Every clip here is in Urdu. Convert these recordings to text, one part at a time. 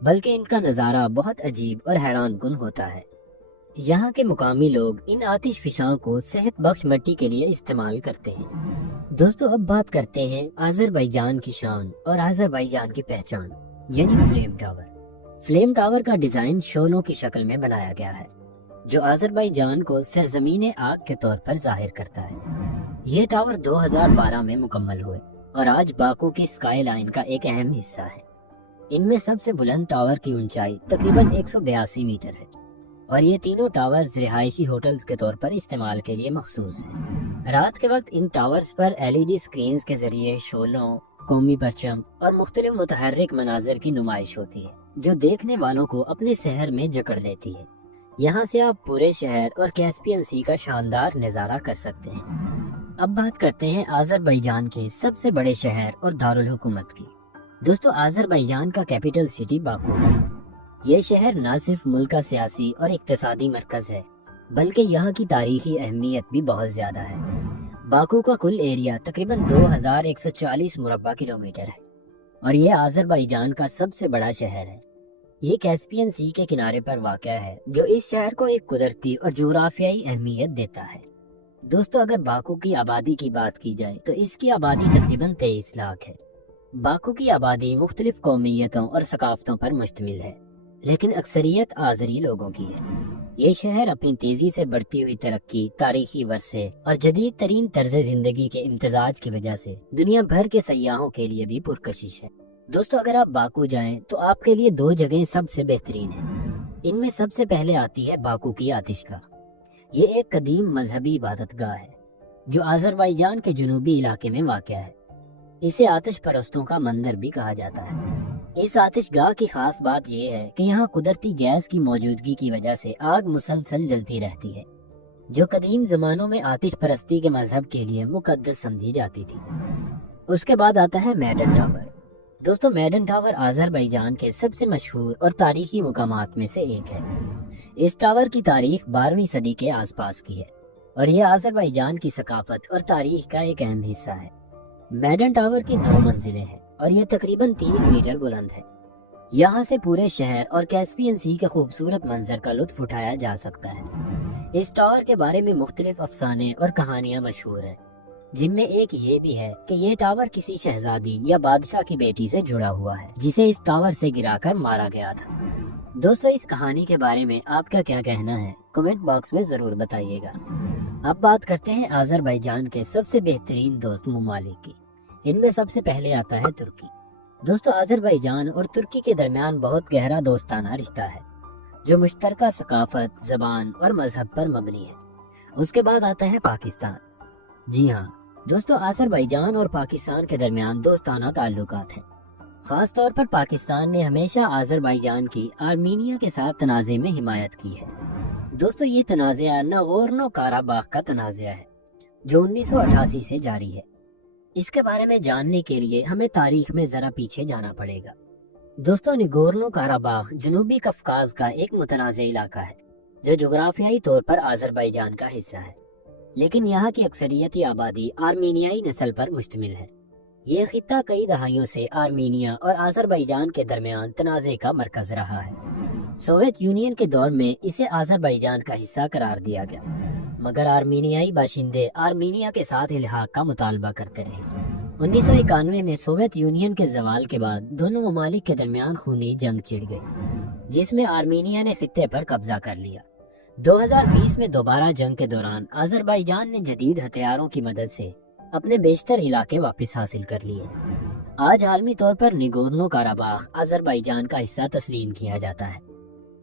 بلکہ ان کا نظارہ بہت عجیب اور حیران کن ہوتا ہے۔ یہاں کے مقامی لوگ ان آتش فشاں کو صحت بخش مٹی کے لیے استعمال کرتے ہیں۔ دوستو اب بات کرتے ہیں آذربائیجان کی شان اور آذربائیجان کی پہچان یعنی فلیم ٹاور۔ فلیم ٹاور کا ڈیزائن شعلوں کی شکل میں بنایا گیا ہے جو آذربائیجان کو سرزمین آگ کے طور پر ظاہر کرتا ہے۔ یہ ٹاور 2012 میں مکمل ہوئے اور آج باکو کی اسکائی لائن کا ایک اہم حصہ ہے۔ ان میں سب سے بلند ٹاور کی اونچائی تقریباً 182 میٹر ہے اور یہ تینوں ٹاورز رہائشی ہوٹلز کے طور پر استعمال کے لیے مخصوص ہیں۔ رات کے وقت ان ٹاورز پر LED سکرینز کے ذریعے شعلوں، قومی پرچم اور مختلف متحرک مناظر کی نمائش ہوتی ہے جو دیکھنے والوں کو اپنے سحر میں جکڑ لیتی ہے۔ یہاں سے آپ پورے شہر اور کیسپین سی کا شاندار نظارہ کر سکتے ہیں۔ اب بات کرتے ہیں آذربائیجان کے سب سے بڑے شہر اور دارالحکومت کی۔ دوستو آذربائیجان کا کیپٹل سٹی باکو ہے۔ یہ شہر نہ صرف ملک کا سیاسی اور اقتصادی مرکز ہے بلکہ یہاں کی تاریخی اہمیت بھی بہت زیادہ ہے۔ باکو کا کل ایریا تقریباً 2140 مربع کلومیٹر ہے اور یہ آذربائیجان کا سب سے بڑا شہر ہے۔ یہ کیسپین سی کے کنارے پر واقع ہے جو اس شہر کو ایک قدرتی اور جغرافیائی اہمیت دیتا ہے۔ دوستو اگر باکو کی آبادی کی بات کی جائے تو اس کی آبادی تقریباً 23 لاکھ ہے۔ باکو کی آبادی مختلف قومیتوں اور ثقافتوں پر مشتمل ہے لیکن اکثریت آذری لوگوں کی ہے۔ یہ شہر اپنی تیزی سے بڑھتی ہوئی ترقی، تاریخی ورثے اور جدید ترین طرز زندگی کے امتزاج کی وجہ سے دنیا بھر کے سیاحوں کے لیے بھی پرکشش ہے۔ دوستو اگر آپ باکو جائیں تو آپ کے لیے 2 جگہیں سب سے بہترین ہیں۔ ان میں سب سے پہلے آتی ہے باکو کی آتش گاہ۔ یہ ایک قدیم مذہبی عبادت گاہ ہے جو آذربائیجان کے جنوبی علاقے میں واقع ہے۔ اسے آتش پرستوں کا مندر بھی کہا جاتا ہے۔ اس آتش گاہ کی خاص بات یہ ہے کہ یہاں قدرتی گیس کی موجودگی کی وجہ سے آگ مسلسل جلتی رہتی ہے جو قدیم زمانوں میں آتش پرستی کے مذہب کے لیے مقدس سمجھی جاتی تھی۔ اس کے بعد آتا ہے میڈن ٹاور۔ دوستو میڈن ٹاور آذربائیجان کے سب سے مشہور اور تاریخی مقامات میں سے ایک ہے۔ اس ٹاور کی تاریخ 12ویں صدی کے آس پاس کی ہے اور یہ آذربائیجان کی ثقافت اور تاریخ کا ایک اہم حصہ ہے۔ میڈن ٹاور کی 9 منزلیں ہیں اور یہ تقریباً 30 میٹر بلند ہے۔ یہاں سے پورے شہر اور کیسپین سی کے خوبصورت منظر کا لطف اٹھایا جا سکتا ہے۔ اس ٹاور کے بارے میں مختلف افسانے اور کہانیاں مشہور ہیں جن میں ایک یہ بھی ہے کہ یہ ٹاور کسی شہزادی یا بادشاہ کی بیٹی سے جڑا ہوا ہے جسے اس ٹاور سے گرا کر مارا گیا تھا۔ دوستو اس کہانی کے بارے میں آپ کا کیا کہنا ہے کمنٹ باکس میں ضرور بتائیے گا۔ اب بات کرتے ہیں آذربائیجان کے سب سے بہترین دوست ممالک کی۔ ان میں سب سے پہلے آتا ہے ترکی۔ دوستو آذربائیجان اور ترکی کے درمیان بہت گہرا دوستانہ رشتہ ہے جو مشترکہ ثقافت، زبان اور مذہب پر مبنی ہے۔ اس کے بعد آتا ہے پاکستان۔ جی ہاں دوستو آذربائیجان اور پاکستان کے درمیان دوستانہ تعلقات ہیں۔ خاص طور پر پاکستان نے ہمیشہ آذربائیجان کی آرمینیا کے ساتھ تنازع میں حمایت کی ہے۔ دوستو یہ تنازعہ ناغورنو کاراباخ کا تنازعہ ہے جو 1988 سے جاری ہے۔ اس کے بارے میں جاننے کے لیے ہمیں تاریخ میں ذرا پیچھے جانا پڑے گا۔ دوستو نگورنو کاراباخ جنوبی قفقاز کا ایک متنازع علاقہ ہے جو جغرافیائی طور پر آذربائیجان کا حصہ ہے لیکن یہاں کی اکثریتی آبادی آرمینیائی نسل پر مشتمل ہے۔ یہ خطہ کئی دہائیوں سے آرمینیا اور آذربائیجان کے درمیان تنازع کا مرکز رہا ہے۔ سوویت یونین کے دور میں اسے آذربائیجان کا حصہ قرار دیا گیا مگر آرمینیائی باشندے آرمینیا کے ساتھ الحاق کا مطالبہ کرتے رہے۔ 1991 میں سوویت یونین کے زوال کے بعد دونوں ممالک کے درمیان خونی جنگ چھڑ گئی جس میں آرمینیا نے خطے پر قبضہ کر لیا۔ 2020 میں دوبارہ جنگ کے دوران آذربائیجان نے جدید ہتھیاروں کی مدد سے اپنے بیشتر علاقے واپس حاصل کر لیے۔ آج عالمی طور پر نگورنو کاراباخ آذربائیجان کا حصہ تسلیم کیا جاتا ہے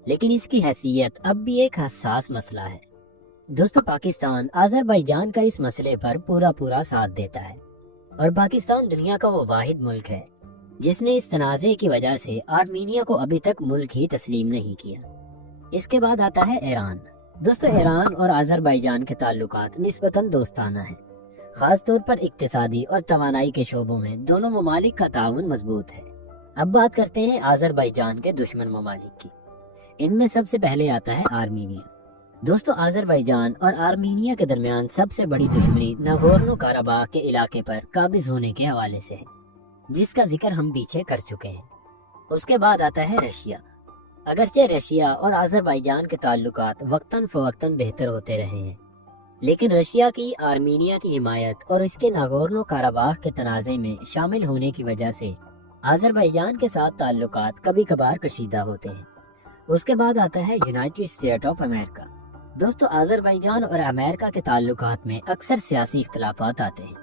لیکن اس کی حیثیت اب بھی ایک حساس مسئلہ ہے۔ دوستو پاکستان آذربائیجان کا اس مسئلے پر پورا ساتھ دیتا ہے اور پاکستان دنیا کا وہ واحد ملک ہے جس نے اس تنازع کی وجہ سے آرمینیا کو ابھی تک ملک ہی تسلیم نہیں کیا۔ اس کے بعد آتا ہے ایران۔ دوستو ایران اور آذربائیجان کے تعلقات نسبتاً دوستانہ ہیں، خاص طور پر اقتصادی اور توانائی کے شعبوں میں دونوں ممالک کا تعاون مضبوط ہے۔ اب بات کرتے ہیں آذربائیجان کے دشمن ممالک کی۔ ان میں سب سے پہلے آتا ہے آرمینیا۔ دوستو آذربائیجان اور آرمینیا کے درمیان سب سے بڑی دشمنی ناگورنو کاراباخ کے علاقے پر قابض ہونے کے حوالے سے ہے جس کا ذکر ہم پیچھے کر چکے ہیں۔ اس کے بعد آتا ہے رشیا۔ اگرچہ رشیا اور آذربائیجان کے تعلقات وقتاً فوقتاً بہتر ہوتے رہے ہیں، لیکن رشیا کی آرمینیا کی حمایت اور اس کے ناگورنو کاراباخ کے تنازع میں شامل ہونے کی وجہ سے آذربائیجان کے ساتھ تعلقات کبھی کبھار کشیدہ ہوتے ہیں۔ اس کے بعد آتا ہے یونائٹڈ اسٹیٹ آف امریکہ۔ دوستو، آذربائیجان اور امریکہ کے تعلقات میں اکثر سیاسی اختلافات آتے ہیں،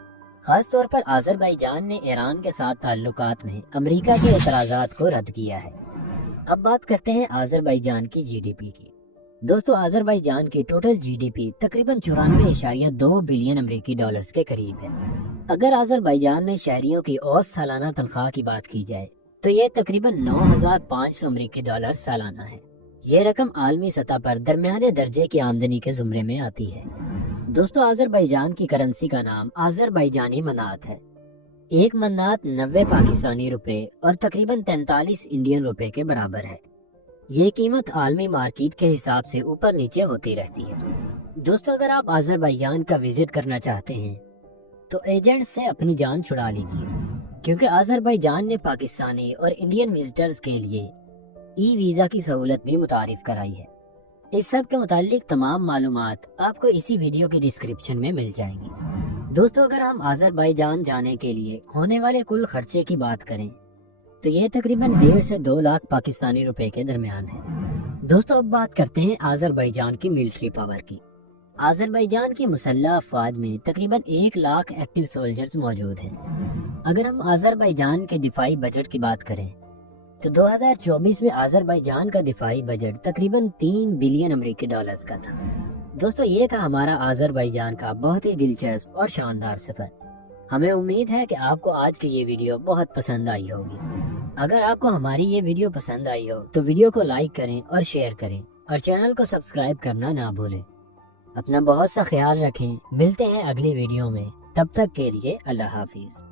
خاص طور پر آذربائیجان نے ایران کے ساتھ تعلقات میں امریکہ کے اعتراضات کو رد کیا ہے۔ اب بات کرتے ہیں آذربائیجان کی جی ڈی پی کی۔ دوستو، آذربائیجان کی ٹوٹل جی ڈی پی تقریباً 94.2 بلین امریکی ڈالرز کے قریب ہے۔ اگر آذربائیجان میں شہریوں کی اوسط سالانہ تنخواہ کی بات کی جائے تو یہ تقریباً 9,500 امریکی ڈالر سالانہ ہے۔ یہ رقم عالمی سطح پر درمیانے درجے کی آمدنی کے زمرے میں آتی ہے۔ دوستو، آذربائیجان کی کرنسی کا نام آذربائیجانی منات ہے۔ ایک منات 90 پاکستانی روپے اور تقریباً 43 انڈین روپے کے برابر ہے۔ یہ قیمت عالمی مارکیٹ کے حساب سے اوپر نیچے ہوتی رہتی ہے۔ دوستو، اگر آپ آذربائیجان کا وزٹ کرنا چاہتے ہیں تو ایجنٹ سے اپنی جان چھڑا لیجیے، کیونکہ آذربائیجان نے پاکستانی اور انڈین وزٹرز کے لیے ای ویزا کی سہولت بھی متعارف کرائی ہے۔ اس سب کے متعلق تمام معلومات آپ کو اسی ویڈیو کی ڈسکرپشن میں مل جائیں گی۔ دوستو، اگر ہم آذربائیجان جانے کے لیے ہونے والے کل خرچے کی بات کریں تو یہ تقریباً 1.5 سے 2 لاکھ پاکستانی روپے کے درمیان ہے۔ دوستو، اب بات کرتے ہیں آذربائیجان کی ملٹری پاور کی۔ آذربائیجان کی مسلح افواج میں تقریباً 1 لاکھ ایکٹیو سولجرز موجود ہیں۔ اگر ہم آذربائیجان کے دفاعی بجٹ کی بات کریں تو 2024 میں آذربائیجان کا دفاعی بجٹ تقریباً 3 بلین امریکی ڈالرز کا تھا۔ دوستو، یہ تھا ہمارا آذربائیجان کا بہت ہی دلچسپ اور شاندار سفر۔ ہمیں امید ہے کہ آپ کو آج کی یہ ویڈیو بہت پسند آئی ہوگی۔ اگر آپ کو ہماری یہ ویڈیو پسند آئی ہو تو ویڈیو کو لائک کریں اور شیئر کریں، اور چینل کو سبسکرائب کرنا نہ بھولیں۔ اپنا بہت سا خیال رکھیں، ملتے ہیں اگلی ویڈیو میں، تب تک کے لیے اللہ حافظ۔